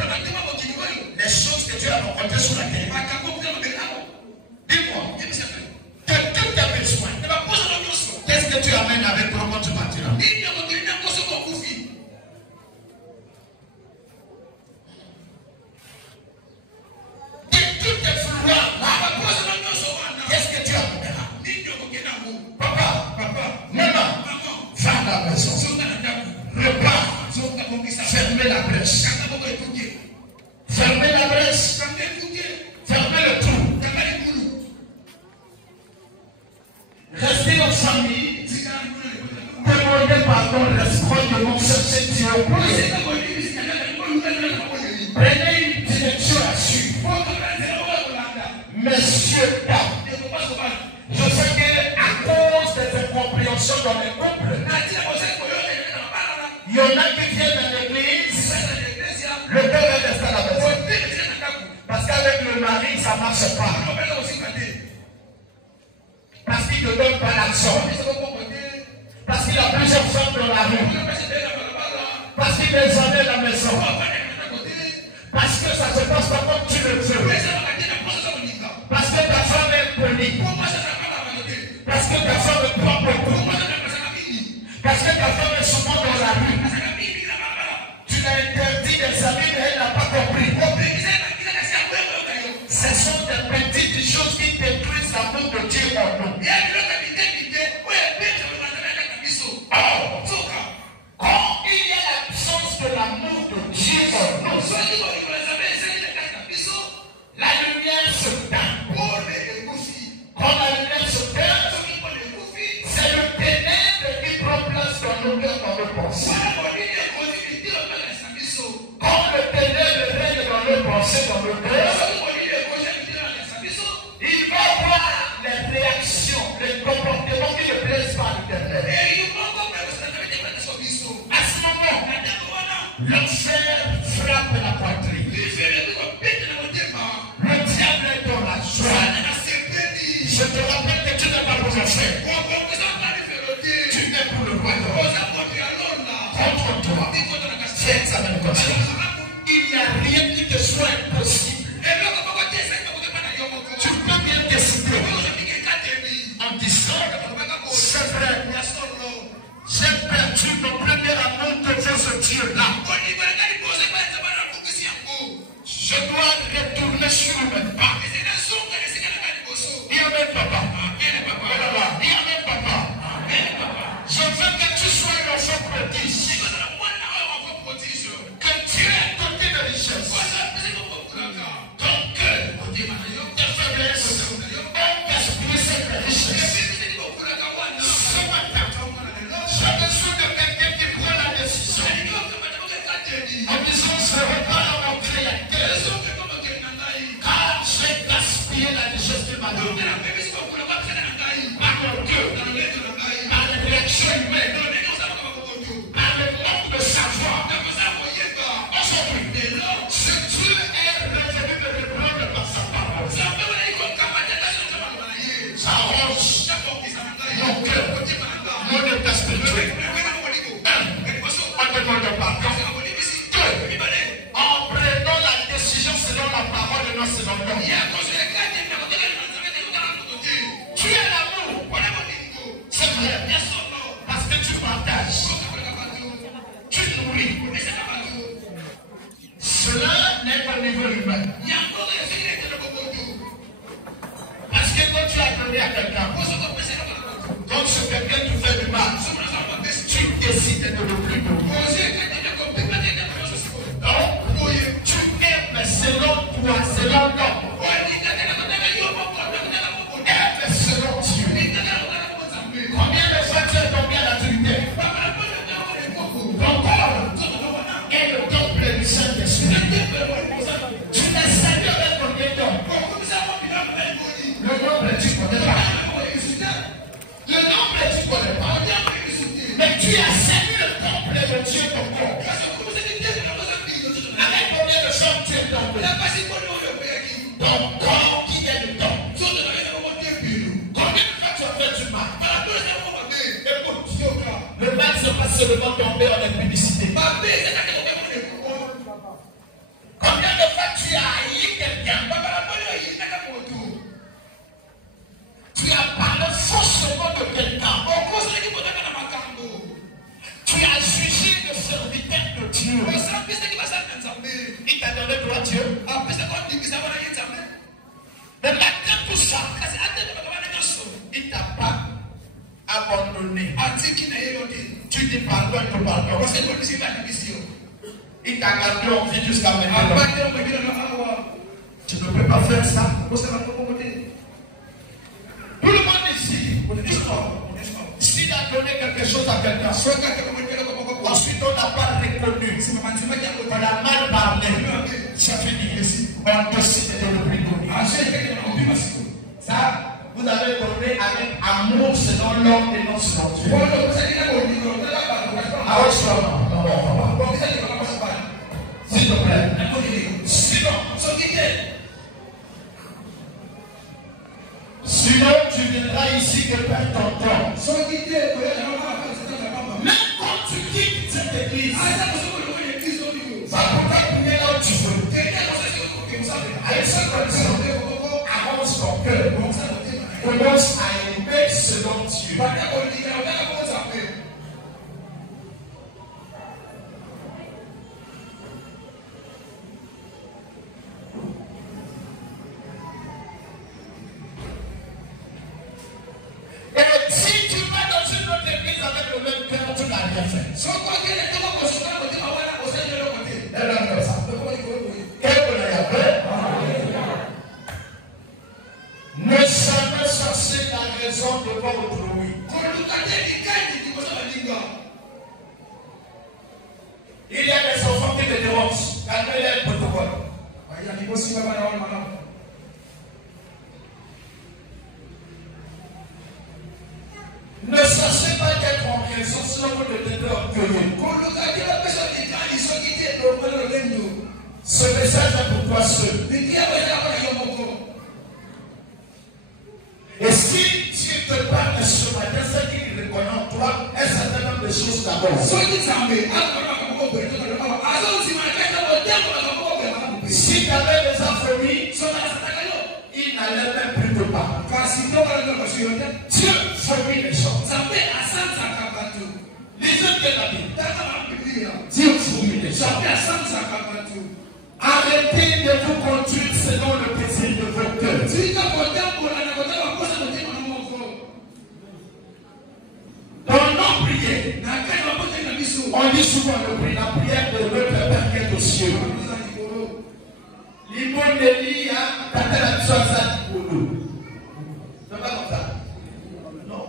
les choses que tu as rencontrées sur la terre. Dis-moi, de tout tes besoins, qu'est-ce que tu amènes avec toi quand tu partiras? De tout tes flouards, qu'est-ce que tu amèneras? Papa, maman, va à la maison. Repars. Fermez la brèche. Fermez la brèche. Fermez le trou. Restez en famille. Demandez pardon, restreindement, cherchez Dieu. Prenez une direction à suivre. Messieurs, dames, je sais qu'à cause des incompréhensions dans les couples, il y en a qui viennent à l'église, le père est resté à la maison. Parce qu'avec le mari, ça ne marche pas. Parce qu'il ne donne pas l'argent. Parce qu'il a plusieurs femmes dans la rue. Parce qu'il est jamais à la maison. Parce que ça ne se passe pas comme tu le veux. Parce que ta femme est polie. Parce que ta femme prend beaucoup. Parce que ta femme est souvent dans la rue. Tu l'as interdit des amis, mais elle n'a pas compris. Ce sont des petites au niveau humain. Parce que quand tu as donné à quelqu'un, quand ce quelqu'un te fait du mal, tu décides de ne plus donner. Donc, tu aimes selon toi, selon toi. Aime selon Dieu. Combien de fois tu es tombé à la Trinité? Ton corps est le temple du Saint-Esprit. Tu l'as salué avec combien de temps? Le nombre, tu ne connais pas. Le nombre, tu ne connais pas. Mais tu as salué le temple de Dieu, ton corps. Avec combien de fois tu es tombé? Ton corps qui est le temple. Combien de fois tu as fait du mal? Écoute, le mal ne va pas seulement tomber en impudicité. Combien de fois tu as haï quelqu'un? Tu as parlé faussement de quelqu'un. Tu as jugé le serviteur de Dieu. Il t'a donné droit à Dieu. Mais maintenant tout ça, il t'a pas abandonné. Tu dis pardon, il te pardonne. Il t'a gardé en vie jusqu'à maintenant. Tu ne peux pas faire ça. Tout le monde ici, s'il a donné quelque chose à quelqu'un, ensuite on n'a pas reconnu, on a mal parlé, ça finit ici. On décide de le lui donner. Ça, vous avez donné avec amour selon l'homme et non selon Dieu. S'il te plaît. Sinon, tu viendras ici que perdre ton temps. Même quand tu quittes cette église, va pouvoir prier là où tu veux. Avec cette personne, avance ton cœur. Commence à aimer selon Dieu. Et si tu vas dans une autre église avec le même cœur, tu n'as rien fait. Ne jamais chercher la raison devant autrui. Il y a des enfants qui te dénoncent. Calmez-les un protocole. Ne cherchez pas d'être en raison, sinon vous deviendrez orgueilleux. Ce message est pour toi seul. Et si tu te parles ce matin, ce qui reconnaît en toi un certain nombre de choses d'abord. Si tu avais des aphonies, il n'allait même plus te parler. Dieu vomit les gens. Lisez bien la Bible. Dieu vomit les gens. Arrêtez de vous conduire selon le plaisir de vos cœurs. Pendant prier, on dit souvent la prière de notre Père qui est aux cieux. L'Iboneli a tâté la chose à Libolo. C'est pas comme ça. Non.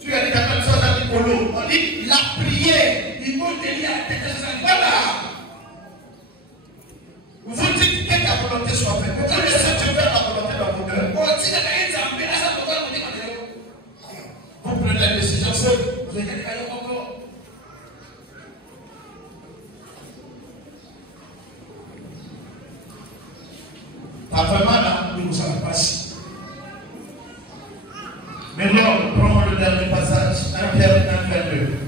Tu as dit tâté la chose à Libolo. On dit la prière. L'Iboneli a tâté la chose à Libolo. Voilà. Vous dites que la volonté soit faite. Quand est-ce que tu fais la volonté dans vos cœurs? Vous prenez la décision seule. Vous êtes encore. Pas vraiment là, nous ne savons pas si. Maintenant, prenons le dernier passage, 1 Pierre 1, 22.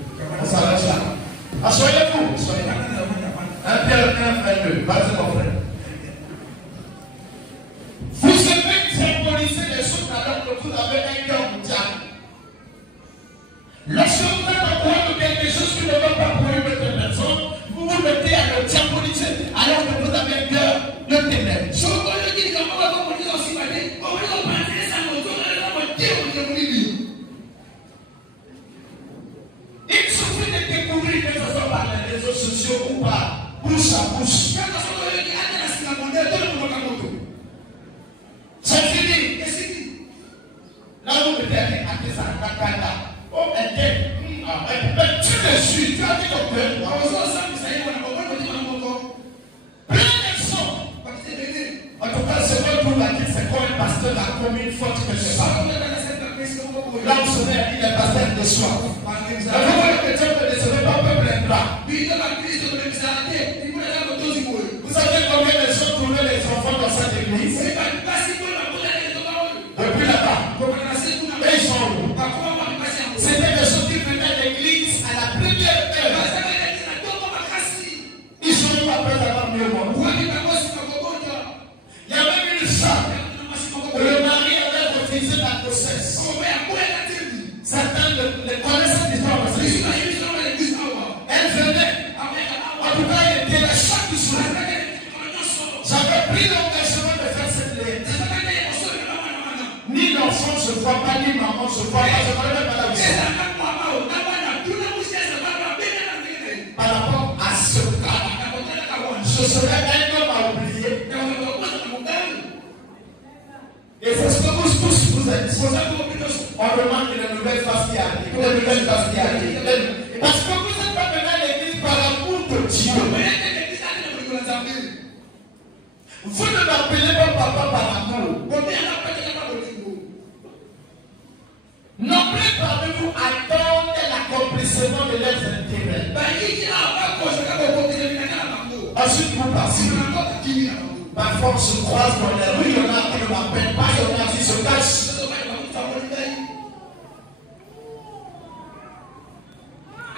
On s'arrête là. Assoyez-vous. 1 Pierre 1, 22. Vas-y, mon frère. Vous savez symboliser les choses alors que vous avez un cœur mondial. Lorsque vous faites encore quelque chose qui ne va pas pour une autre personne, vous vous mettez à le diaboliser alors que vous avez le ténèbre. Il suffit de découvrir que ce soit par les réseaux sociaux ou par bouche à bouche. C'est fini. Là où vous êtes à Kesa, oh, mais tu le suis, tu as dit que plein de sons. En tout cas, c'est moi pour la dire, c'est comme un pasteur la commune forte que je parle. Là où se met, il est pasteur de soi. La voix que Dieu ne se met pas peuple ingrat. Vous savez combien de gens trouvaient les enfants dans cette église? Depuis là-bas. Et ils sont où? C'était des gens qui venaient à l'église à la première heure. Ils sont où après avoir mieux mort? Il y a même une femme. Le mari avait refusé la grossesse. Certains le connaissent cette histoire. Elle venait. En tout cas, elle était là chaque jour. J'avais pris l'engagement de faire cette lettre. Ni l'enfant se voit pas, ni maman se voit pas. Je ne connais même pas la vie. Par rapport à ce cas, je serais un homme à oublier. Et c'est ce que vous êtes. On remarque les nouvelles faces qui arrivent. Parce que vous n'êtes pas venu à l'église par l'amour de Dieu. Vous ne m'appelez pas papa par amour. Nombreux parmi vous attendent l'accomplissement de leurs intérêts. Ensuite, vous passez. Parfois, on se croise dans les rues, il y en a qui ne m'appellent pas, il y en a qui se cachent.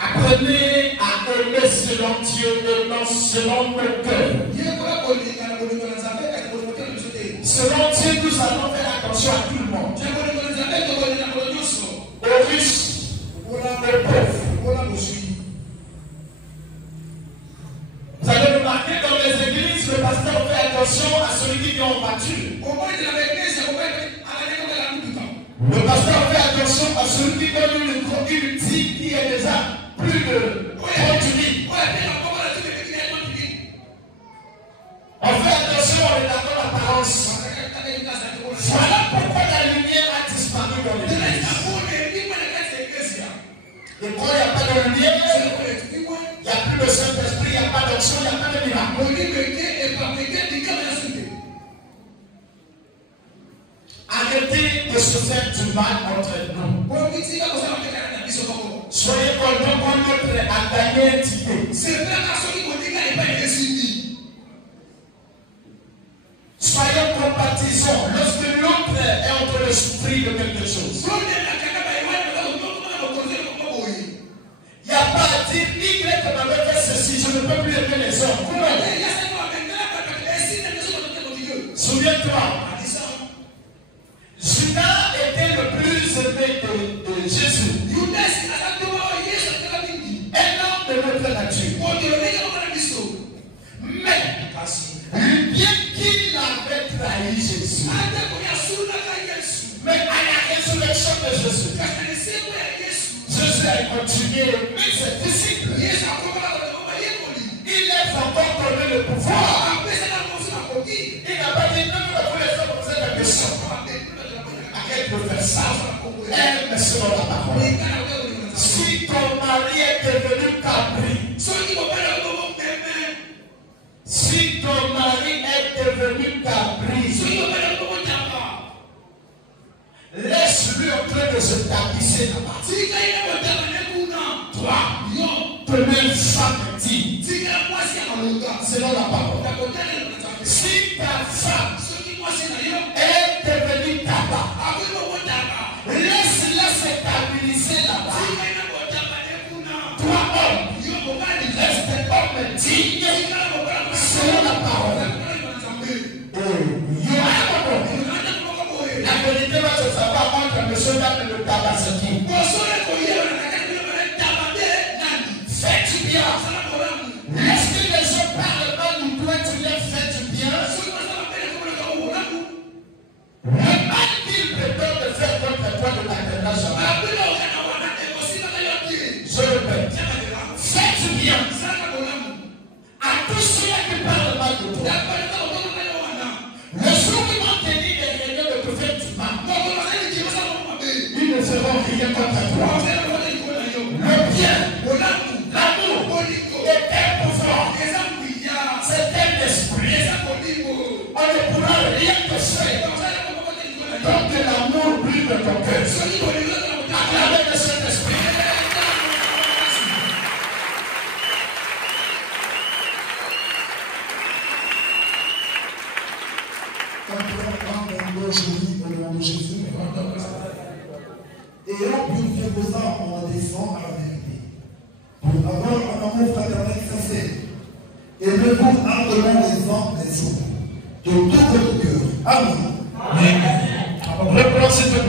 Apprenez à aimer selon Dieu et non selon nos cœurs. Selon Dieu, nous allons faire attention à tout le monde. Aux riches, aux pauvres. Vous allez remarquer dans les églises, le pasteur fait attention à celui qui vient en voiture. Le pasteur fait attention à celui qui donne une tige qui est déjà plus de 30 000. On fait attention à l'apparence. Voilà pourquoi la lumière a disparu dans l'église. Et quand il n'y a pas de lumière, il n'y a plus de Saint-Esprit, il n'y a pas d'action, il n'y a pas de miracle. Arrêtez de se faire du mal entre nous. Soyez contents quand l'autre a gagné un ticket. Soyons compatissants lorsque l'autre est en train de souffrir de quelque chose. Il n'y a pas à dire Y m'avait fait ceci, je ne peux plus aimer les hommes. Souviens-toi, Judas était le plus aimé de Jésus. Un homme de notre nature. Mais bien qu'il avait trahi Jésus, mais à la résurrection de Jésus, Jésus a continué à aimer ses disciples. Il laisse encore donner le pouvoir. Il n'a pas dit non, vous les hommes, vous êtes méchants. Arrête de faire ça. Aime selon la parole. Si ton mari est devenu cabri, si ton mari est devenu cabri, laisse-lui en train de se tapisser là-bas. Toi, tenez femme digne, selon la parole. Si ta femme est devenue tabac, laisse-la se stabiliser là-bas. Toi, homme, reste homme digne, selon la parole. La vérité va se savoir entre monsieur et le tabac. vient contre toi. Le bien, l'amour, était pouvoir. C'est un esprit. On ne pourra rien te faire. Donc que l'amour brille de ton cœur. Acclamez le Saint-Esprit. Aujourd'hui, au nom de Jésus, ayant purifié vos âmes en obéissant à la vérité, pour avoir un amour fraternel sincère, aimez-vous ardemment les uns les autres, de tout votre cœur. Amen. Reprends s'il te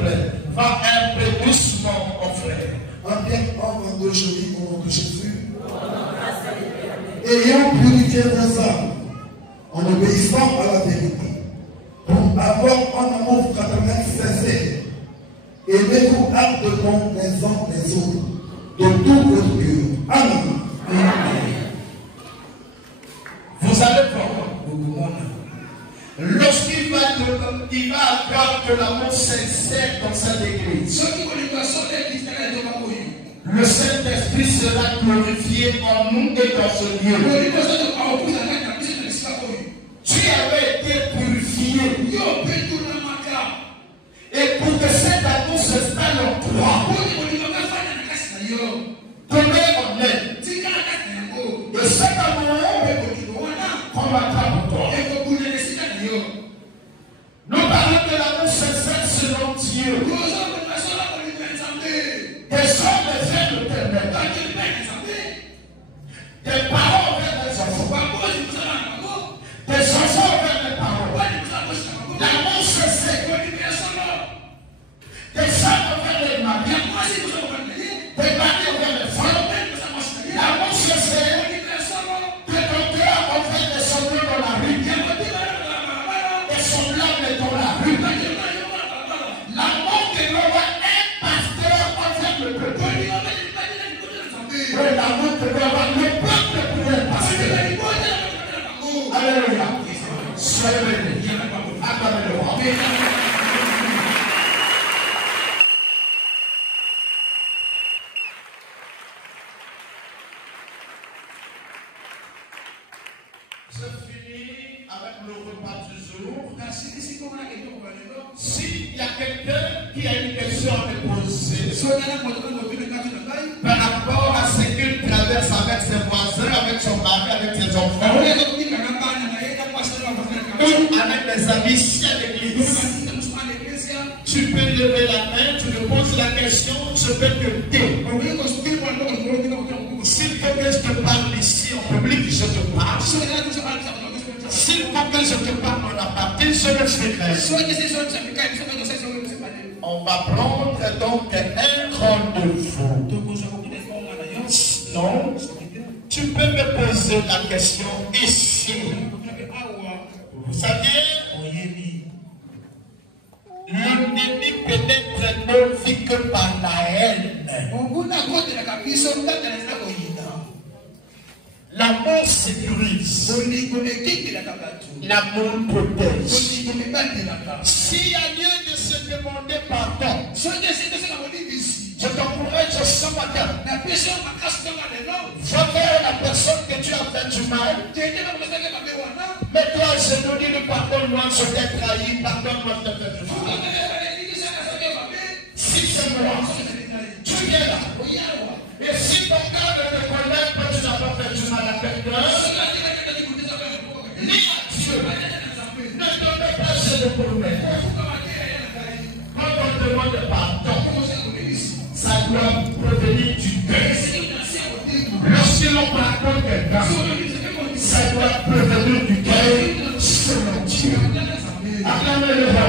plaît. Va un peu doucement, mon frère. 1 Pierre 1, 22, je lis au nom de Jésus. Ayant purifié vos âmes en obéissant à la vérité, pour avoir un amour fraternel sincère, aimez-vous ardemment les uns les autres, de tout votre cœur. Amen. Vous allez voir, lorsqu'il va avoir de l'amour sincère dans cette église, le Saint-Esprit sera glorifié en nous et dans ce lieu. Tu avais été purifié. Et pour que cet amour s'installe en toi, demain on est. Et cet amour combattra pour toi. Nous parlons de l'amour sincère selon Dieu. Des hommes vers l'éternel. Des parents vers les enfants. Des enfants vers les parents. L'amour sincère. Des femmes vers les maris. Des maris vers les femmes. L'amour sincère. De ton cœur envers les semblables dans la rue. Des semblables dans la rue. L'amour que l'on voit un pasteur envers le peuple. L'amour que l'on voit le peuple pour un pasteur. Alléluia. Soyez bénis. Acclamez le roi. Je finis avec le repas du jour. S'il y a quelqu'un qui a une question à me poser par rapport à ce qu'il traverse avec ses voisins, avec son mari, avec ses enfants, ou avec des amis ici à l'église, tu peux lever la main, tu me poses la question, je peux te dire. S'il faut que je te parle ici en public, je te parle. S'il faut que je te parle en aparté, je le ferai. On va prendre donc un rendez-vous. Non, tu peux me poser la question ici. Vous savez, l'ennemi pénètre nos vies que par la haine. L'amour sécurise. L'amour protège. S'il y a lieu de se demander pardon, je t'encourage ce matin. Va vers la personne que tu as fait du mal. Mets-toi à genoux, dis-le pardonne-moi, je t'ai trahi, pardonne-moi, je t'ai fait du mal. Si c'est moi, tu viens là. Et si ton cœur ne te connaît pas, tu n'as pas fait du mal à quelqu'un, dis à Dieu, ne te mets pas chez le problème. Quand on demande pardon, ça doit provenir du cœur. Lorsque l'on pardonne quelqu'un, ça doit provenir du cœur selon Dieu. Acclamez le roi.